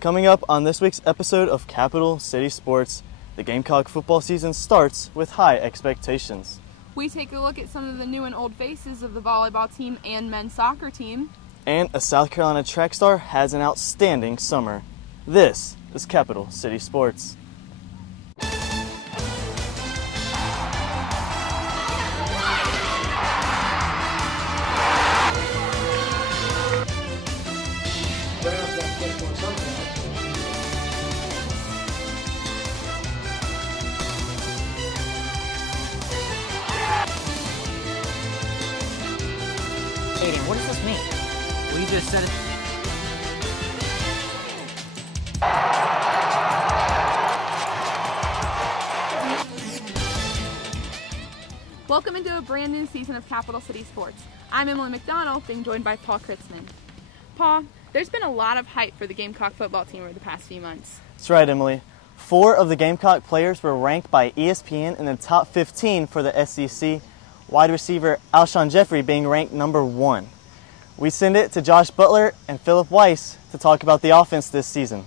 Coming up on this week's episode of Capital City Sports, the Gamecock football season starts with high expectations. We take a look at some of the new and old faces of the volleyball team and men's soccer team. And a South Carolina track star has an outstanding summer. This is Capital City Sports. Aiden, what does this mean? Well, you just said it. Welcome into a brand new season of Capital City Sports. I'm Emily McDonald, being joined by Paul Kritzman. Paul, there's been a lot of hype for the Gamecock football team over the past few months. That's right, Emily. 4 of the Gamecock players were ranked by ESPN in the top 15 for the SEC, wide receiver Alshon Jeffrey being ranked number 1. We send it to Josh Butler and Philip Weiss to talk about the offense this season.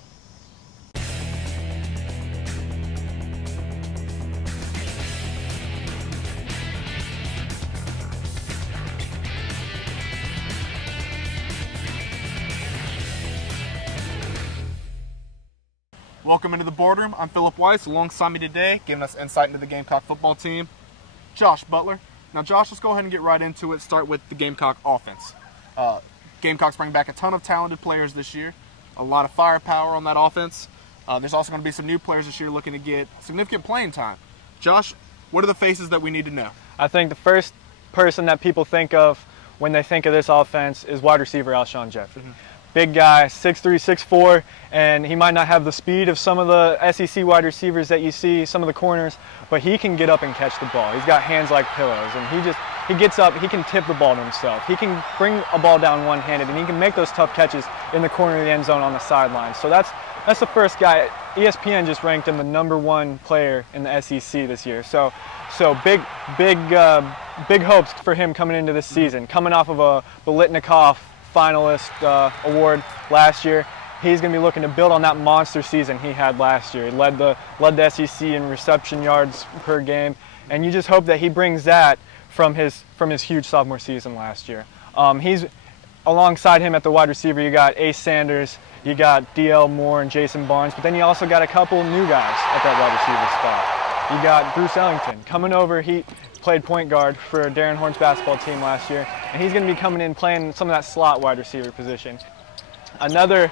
Welcome into the boardroom. I'm Philip Weiss. Alongside me today, giving us insight into the Gamecock football team, Josh Butler. Now, Josh, let's go ahead and get right into it. Start with the Gamecock offense. Gamecocks bring back a ton of talented players this year. A lot of firepower on that offense. There's also going to be some new players this year looking to get significant playing time. Josh, what are the faces that we need to know? I think the first person that people think of when they think of this offense is wide receiver Alshon Jeffrey. Big guy, 6'3", 6'4", and he might not have the speed of some of the SEC wide receivers that you see, some of the corners, but he can get up and catch the ball. He's got hands like pillows, and he gets up, he can tip the ball to himself. He can bring a ball down one-handed, and he can make those tough catches in the corner of the end zone on the sideline. So that's the first guy. ESPN just ranked him the #1 player in the SEC this year. So big hopes for him coming into this season. Coming off of a Bolitnikoff finalist award last year, he's going to be looking to build on that monster season he had last year. He led the SEC in reception yards per game, and you just hope that he brings that from his huge sophomore season last year. He's alongside him at the wide receiver. You got Ace Sanders, you got DL Moore and Jason Barnes, but then you also got a couple new guys at that wide receiver spot. You got Bruce Ellington coming over. He played point guard for Darren Horn's basketball team last year, and he's going to be coming in playing some of that slot wide receiver position. Another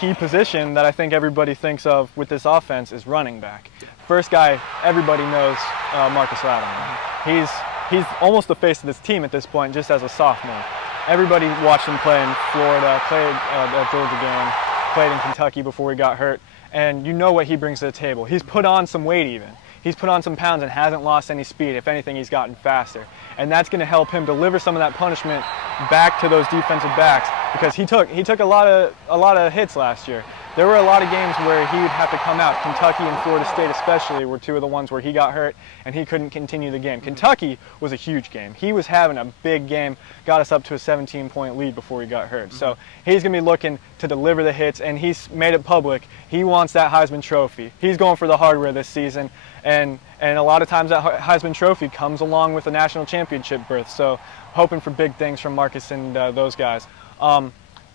key position that I think everybody thinks of with this offense is running back. First guy everybody knows, Marcus Lattimore. He's almost the face of this team at this point, just as a sophomore. Everybody watched him play in Florida, played at Georgia game, played in Kentucky before he got hurt, and you know what he brings to the table. He's put on some weight even. He's put on some pounds and hasn't lost any speed. If anything, he's gotten faster. And that's going to help him deliver some of that punishment back to those defensive backs, because he took a lot of hits last year. There were a lot of games where he would have to come out. Kentucky and Florida State especially were 2 of the ones where he got hurt and he couldn't continue the game. Kentucky was a huge game. He was having a big game, got us up to a 17-point lead before he got hurt. So he's going to be looking to deliver the hits, and he's made it public. He wants that Heisman Trophy. He's going for the hardware this season, and a lot of times that Heisman Trophy comes along with a national championship berth. So hoping for big things from Marcus and those guys.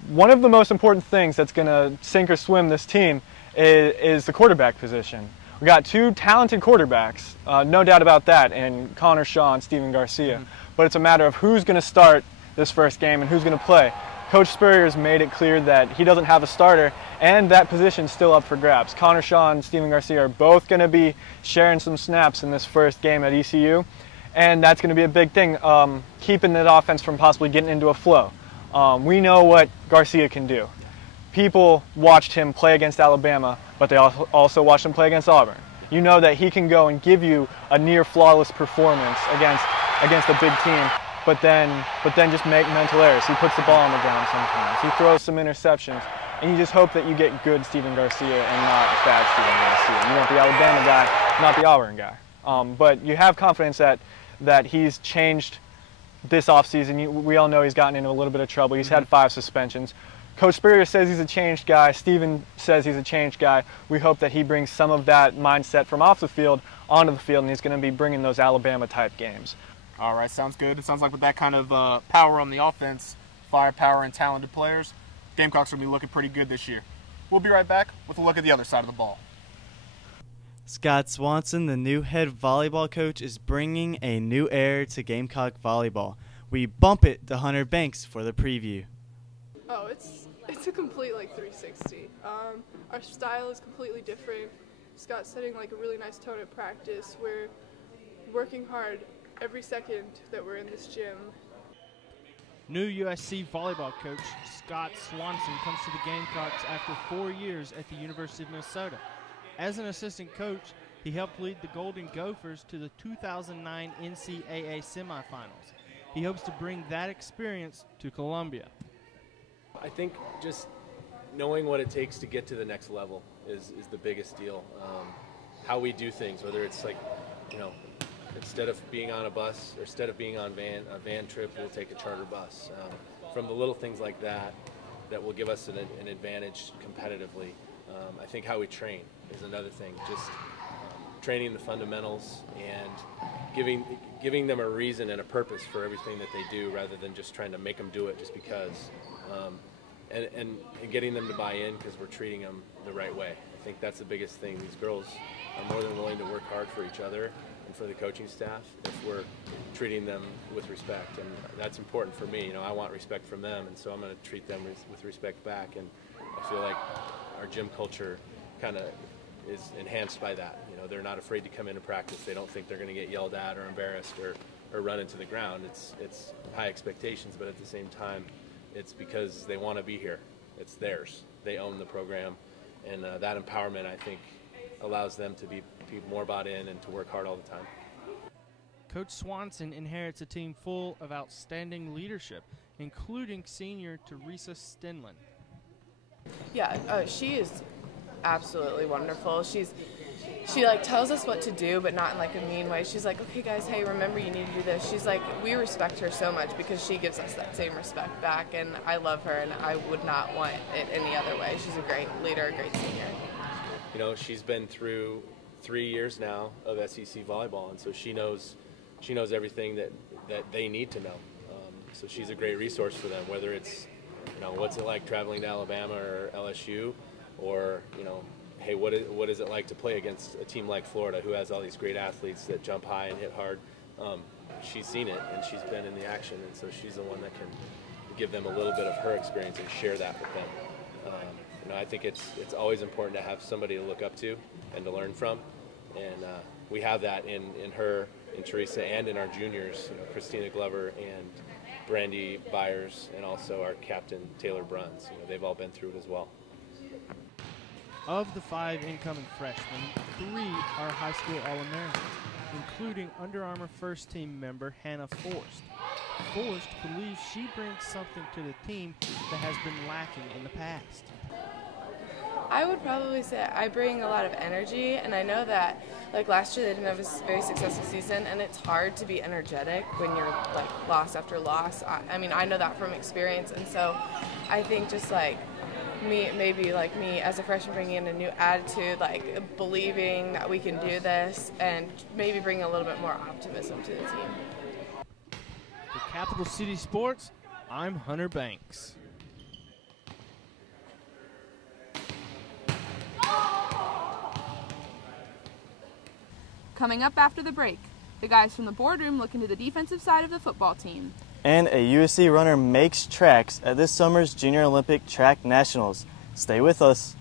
One of the most important things that's going to sink or swim this team is the quarterback position. We got 2 talented quarterbacks, no doubt about that, in Connor Shaw and Steven Garcia. But it's a matter of who's going to start this first game and who's going to play. Coach Spurrier's made it clear that he doesn't have a starter, and that position's still up for grabs. Connor Shaw and Steven Garcia are both going to be sharing some snaps in this first game at ECU, and that's going to be a big thing, keeping that offense from possibly getting into a flow. We know what Garcia can do. People watched him play against Alabama, but they also watched him play against Auburn. You know that he can go and give you a near flawless performance against a big team, but then just make mental errors. He puts the ball on the ground sometimes. He throws some interceptions, and you just hope that you get good Steven Garcia and not bad Steven Garcia. You want the Alabama guy, not the Auburn guy. But you have confidence that he's changed this offseason. We all know he's gotten into a little bit of trouble. He's had 5 suspensions. Coach Spurrier says he's a changed guy. Steven says he's a changed guy. We hope that he brings some of that mindset from off the field onto the field, and he's going to be bringing those Alabama-type games. All right, sounds good. It sounds like with that kind of power on the offense, firepower and talented players, Gamecocks are going to be looking pretty good this year. We'll be right back with a look at the other side of the ball. Scott Swanson, the new head volleyball coach, is bringing a new era to Gamecock volleyball. We bump it to Hunter Banks for the preview. Oh, it's a complete 360. Our style is completely different. Scott's setting a really nice tone at practice. We're working hard every second that we're in this gym. New USC volleyball coach Scott Swanson comes to the Gamecocks after 4 years at the University of Minnesota. As an assistant coach, he helped lead the Golden Gophers to the 2009 NCAA semifinals. He hopes to bring that experience to Columbia. I think just knowing what it takes to get to the next level is the biggest deal. How we do things, whether it's instead of being on a bus or instead of being on a van trip, we'll take a charter bus. From the little things like that will give us an advantage competitively. I think how we train is another thing. Just training the fundamentals and giving them a reason and a purpose for everything that they do, rather than just trying to make them do it just because. And getting them to buy in because we're treating them the right way. I think that's the biggest thing. These girls are more than willing to work hard for each other and for the coaching staff if we're treating them with respect, and that's important for me. I want respect from them, and so I'm going to treat them with respect back, and I feel like our gym culture kind of is enhanced by that. They're not afraid to come into practice. They don't think they're going to get yelled at or embarrassed or run into the ground. It's high expectations, but at the same time, it's because they want to be here. It's theirs. They own the program, and that empowerment, I think, allows them to be more bought in and to work hard all the time. Coach Swanson inherits a team full of outstanding leadership, including senior Teresa Stinlin. Yeah, she is absolutely wonderful. She tells us what to do, but not in a mean way. She's like, okay guys, hey, remember you need to do this. She's like, we respect her so much because she gives us that same respect back, and I love her, and I would not want it any other way. She's a great leader, a great senior. She's been through 3 years now of SEC volleyball, and so she knows everything that they need to know. So she's a great resource for them, whether it's what's it like traveling to Alabama or LSU, or hey, what is it like to play against a team like Florida who has all these great athletes that jump high and hit hard? She's seen it, and she's been in the action, and so she's the one that can give them a little bit of her experience and share that with them. I think it's always important to have somebody to look up to and to learn from, and we have that in her, in Teresa, and in our juniors, Christina Glover and Brandy Byers, and also our captain Taylor Bruns. They've all been through it as well. Of the 5 incoming freshmen, 3 are high school All-Americans, including Under Armour first team member Hannah Forrest. Forrest believes she brings something to the team that has been lacking in the past. I would probably say I bring a lot of energy, and I know that last year they didn't have a very successful season, and it's hard to be energetic when you're loss after loss. I mean, I know that from experience, and so I think just me as a freshman, bringing in a new attitude, believing that we can do this, and maybe bring a little bit more optimism to the team. For Capital City Sports, I'm Hunter Banks. Coming up after the break, the guys from the boardroom look into the defensive side of the football team. And a USC runner makes tracks at this summer's Junior Olympic Track Nationals. Stay with us.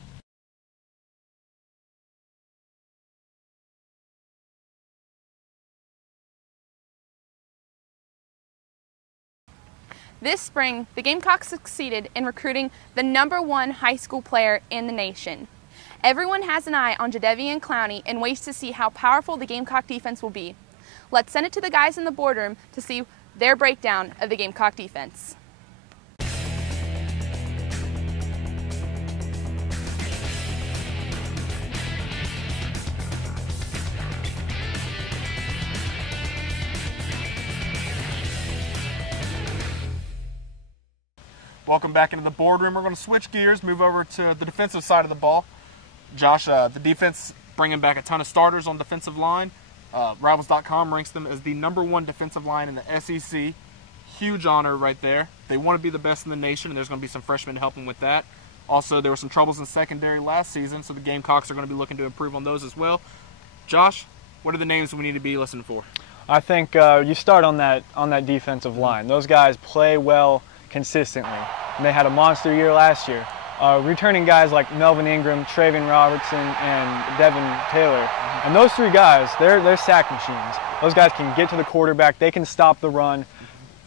This spring, the Gamecocks succeeded in recruiting the #1 high school player in the nation. Everyone has an eye on Jadeveon Clowney and waits to see how powerful the Gamecock defense will be. Let's send it to the guys in the boardroom to see their breakdown of the Gamecock defense. Welcome back into the boardroom. We're going to switch gears, move over to the defensive side of the ball. Josh, the defense bringing back a ton of starters on defensive line. Rivals.com ranks them as the #1 defensive line in the SEC. Huge honor right there. They want to be the best in the nation, and there's going to be some freshmen helping with that. Also, there were some troubles in secondary last season, so the Gamecocks are going to be looking to improve on those as well. Josh, what are the names we need to be listening for? I think you start on that defensive line. Those guys play well consistently. And they had a monster year last year. Returning guys like Melvin Ingram, Travion Robertson, and Devin Taylor. And those three guys, they're sack machines. Those guys can get to the quarterback. They can stop the run.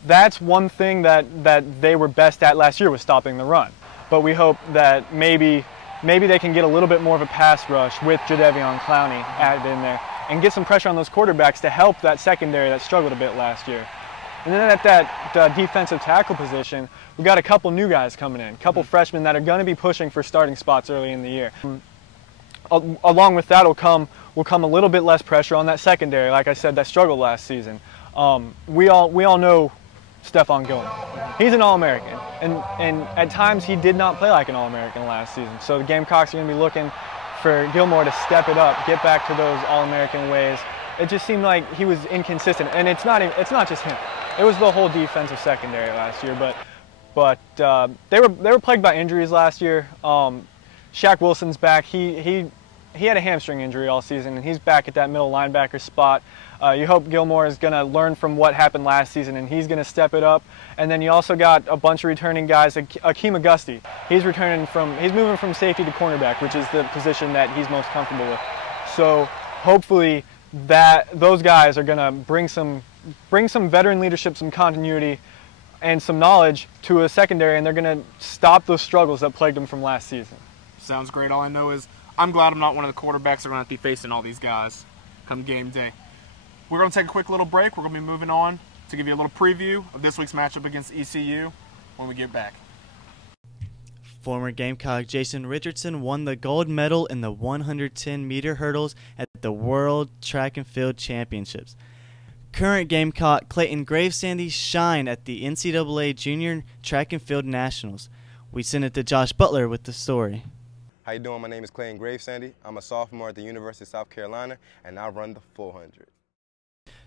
That's one thing that they were best at last year, was stopping the run. But we hope that maybe they can get a little bit more of a pass rush with Jadeveon Clowney added in there and get some pressure on those quarterbacks to help that secondary that struggled a bit last year. And then at that defensive tackle position, we got a couple new guys coming in, a couple freshmen that are going to be pushing for starting spots early in the year. Along with that will come a little bit less pressure on that secondary, like I said, that struggled last season. We all know Stephon Gilmore. He's an All-American, and at times he did not play like an All-American last season. So the Gamecocks are going to be looking for Gilmore to step it up, get back to those All-American ways. It just seemed like he was inconsistent, and it's not just him. It was the whole defensive secondary last year, but they were plagued by injuries last year. Shaq Wilson's back. He had a hamstring injury all season, and he's back at that middle linebacker spot. You hope Gilmore is going to learn from what happened last season, and he's going to step it up. And then you also got a bunch of returning guys. Akeem Auguste, he's moving from safety to cornerback, which is the position that he's most comfortable with. So hopefully those guys are going to bring some veteran leadership, some continuity, and some knowledge to a secondary, and they're going to stop those struggles that plagued them from last season. Sounds great. All I know is I'm glad I'm not one of the quarterbacks that are going to have to be facing all these guys come game day. We're going to take a quick little break. We're going to be moving on to give you a little preview of this week's matchup against ECU when we get back. Former Gamecock Jason Richardson won the gold medal in the 110-meter hurdles at the World Track and Field Championships. Current Gamecock Clayton Gravesandy shined at the NCAA Junior Track and Field Nationals. We send it to Josh Butler with the story. How you doing? My name is Clayton Gravesandy. I'm a sophomore at the University of South Carolina, and I run the 400.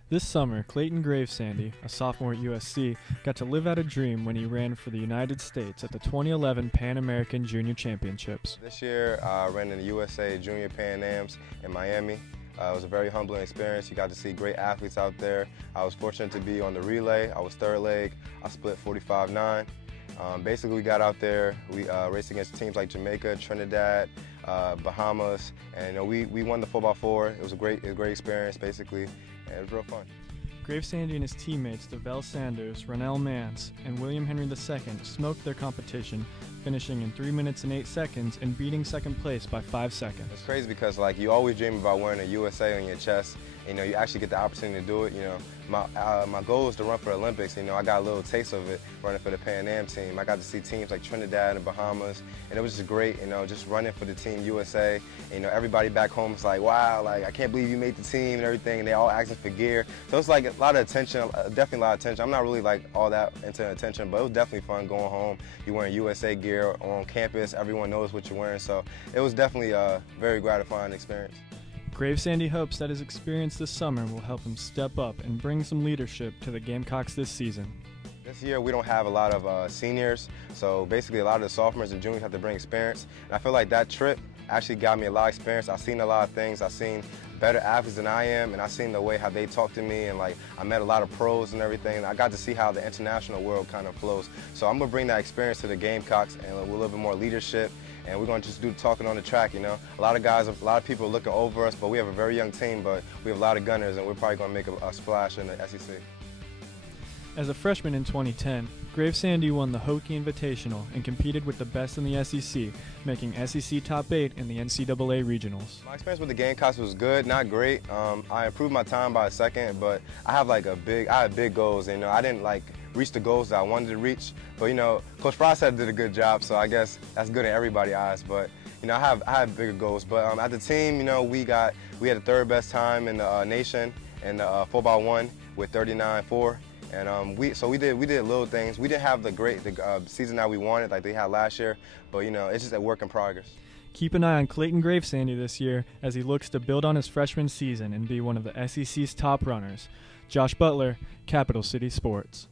This summer, Clayton Gravesandy, a sophomore at USC, got to live out a dream when he ran for the United States at the 2011 Pan American Junior Championships. This year, I ran in the USA Junior Pan Ams in Miami. It was a very humbling experience. You got to see great athletes out there. I was fortunate to be on the relay. I was third leg. I split 45-9. Basically, we got out there. We raced against teams like Jamaica, Trinidad, Bahamas, and we won the 4x4. It was a great experience, basically, and it was real fun. Gravesandy and his teammates DeVell Sanders, Ronell Mance, and William Henry II smoked their competition, finishing in 3 minutes and 8 seconds and beating second place by 5 seconds. It's crazy because you always dream about wearing a USA on your chest. You actually get the opportunity to do it. My goal is to run for the Olympics. I got a little taste of it running for the Pan Am team. I got to see teams like Trinidad and Bahamas, and it was just great. Just running for the team USA. Everybody back home is like, wow, I can't believe you made the team and everything. And they all asking for gear. So it's like a lot of attention, definitely a lot of attention. I'm not really all that into attention, but it was definitely fun going home. You're wearing USA gear on campus. Everyone knows what you're wearing. So it was definitely a very gratifying experience. Gravesandy hopes that his experience this summer will help him step up and bring some leadership to the Gamecocks this season. This year we don't have a lot of seniors, so basically a lot of the sophomores and juniors have to bring experience. And I feel like that trip actually got me a lot of experience. I've seen a lot of things. I've seen better athletes than I am, and I've seen the way how they talk to me, and I met a lot of pros and everything. And I got to see how the international world kind of flows. So I'm gonna bring that experience to the Gamecocks, and we're a little bit more leadership. And we're going to just do the talking on the track, A lot of people are looking over us, but we have a very young team, but we have a lot of gunners, and we're probably going to make a splash in the SEC. As a freshman in 2010, Gravesandy won the Hokie Invitational and competed with the best in the SEC, making SEC Top 8 in the NCAA Regionals. My experience with the Gamecocks was good, not great. I improved my time by a second, but I have I had big goals. I didn't reach the goals that I wanted to reach, but Coach Frostad did a good job, so I guess that's good in everybody's eyes. But I have bigger goals. But at the team, we had the third best time in the nation in the 4x1 with 39.4. And we did little things. We didn't have the season that we wanted like they had last year, but you know, it's just a work in progress. Keep an eye on Clayton Gravesandy this year as he looks to build on his freshman season and be one of the SEC's top runners. Josh Butler, Capital City Sports.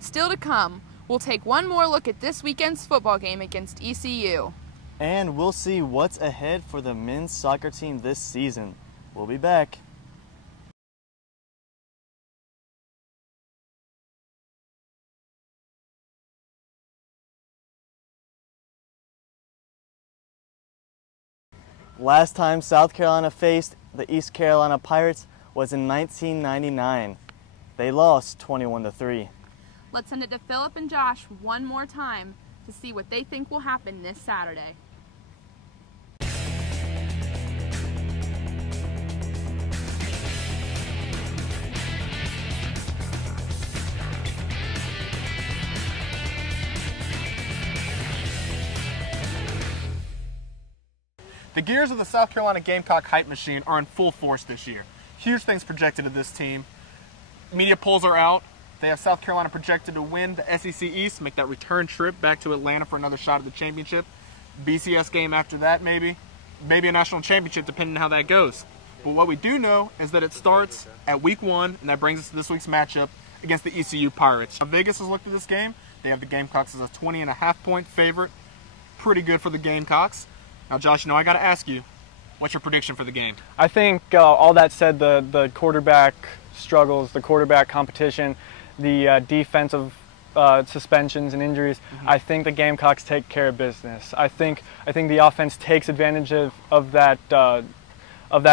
Still to come, we'll take one more look at this weekend's football game against ECU. And we'll see what's ahead for the men's soccer team this season. We'll be back. Last time South Carolina faced the East Carolina Pirates was in 1999. They lost 21-3. Let's send it to Philip and Josh one more time to see what they think will happen this Saturday. The gears of the South Carolina Gamecock hype machine are in full force this year. Huge things projected of this team. Media polls are out. They have South Carolina projected to win the SEC East, make that return trip back to Atlanta for another shot at the championship. BCS game after that, maybe a national championship, depending on how that goes. But what we do know is that it starts at week 1, and that brings us to this week's matchup against the ECU Pirates. Now, Vegas has looked at this game. They have the Gamecocks as a 20.5-point favorite. Pretty good for the Gamecocks. Now, Josh, I got to ask you, what's your prediction for the game? I think all that said, the quarterback struggles, the quarterback competition, the defensive suspensions and injuries, I think the Gamecocks take care of business. I think the offense takes advantage of that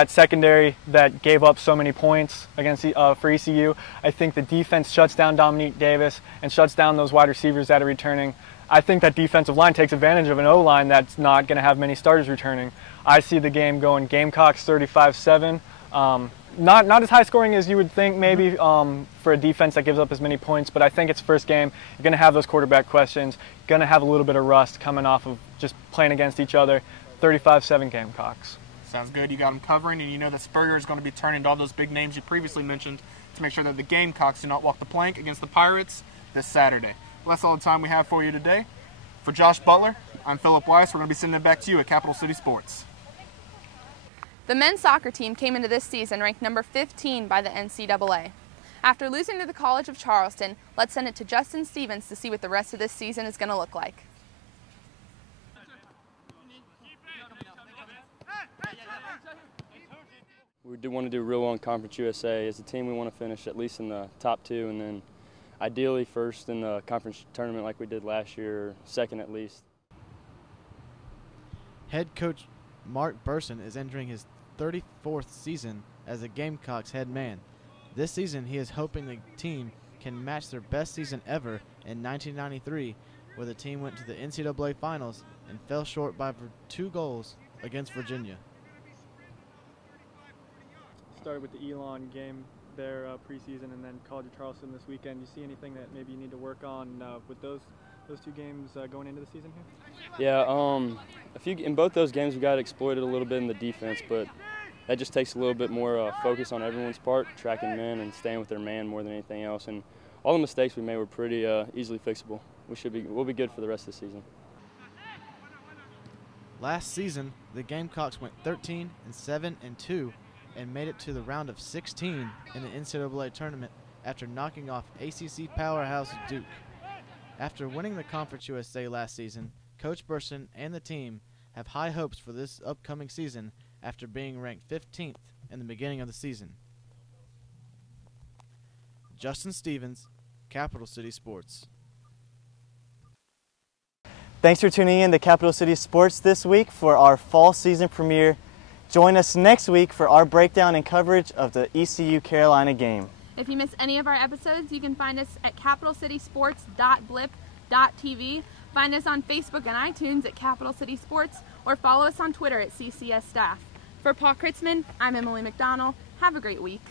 secondary that gave up so many points against for ECU. I think the defense shuts down Dominique Davis and shuts down those wide receivers that are returning. I think that defensive line takes advantage of an O-line that's not going to have many starters returning. I see the game going Gamecocks 35-7. Not as high scoring as you would think maybe for a defense that gives up as many points, but I think it's first game. You're going to have those quarterback questions, going to have a little bit of rust coming off of just playing against each other. 35-7 Gamecocks. Sounds good. You got them covering, and you know that Spurrier is going to be turning to all those big names you previously mentioned to make sure that the Gamecocks do not walk the plank against the Pirates this Saturday. Well, that's all the time we have for you today. For Josh Butler, I'm Philip Weiss. We're going to be sending it back to you at Capital City Sports. The men's soccer team came into this season ranked number 15 by the NCAA. After losing to the College of Charleston, let's send it to Justin Stevens to see what the rest of this season is going to look like. We do want to do real well in Conference USA. As a team, we want to finish at least in the top 2, and then ideally first in the conference tournament like we did last year, second at least. Head coach Mark Burson is entering his 34th season as the Gamecocks head man. This season, he is hoping the team can match their best season ever in 1993, where the team went to the NCAA Finals and fell short by 2 goals against Virginia. Started with the Elon game there preseason, and then College of Charleston this weekend. You see anything that maybe you need to work on with those 2 games going into the season here? Yeah, in both those games we got exploited a little bit in the defense, but that just takes a little bit more focus on everyone's part, tracking men and staying with their man more than anything else. And all the mistakes we made were pretty easily fixable. We'll be good for the rest of the season. Last season, the Gamecocks went 13-7-2 and made it to the round of 16 in the NCAA tournament after knocking off ACC powerhouse Duke. After winning the Conference USA last season, Coach Burson and the team have high hopes for this upcoming season after being ranked 15th in the beginning of the season. Justin Stevens, Capital City Sports. Thanks for tuning in to Capital City Sports this week for our fall season premiere. Join us next week for our breakdown and coverage of the ECU Carolina game. If you miss any of our episodes, you can find us at capitalcitysports.blip.tv. Find us on Facebook and iTunes at Capital City Sports, or follow us on Twitter at CCS Staff. For Paul Kritzman, I'm Emily McDonald. Have a great week.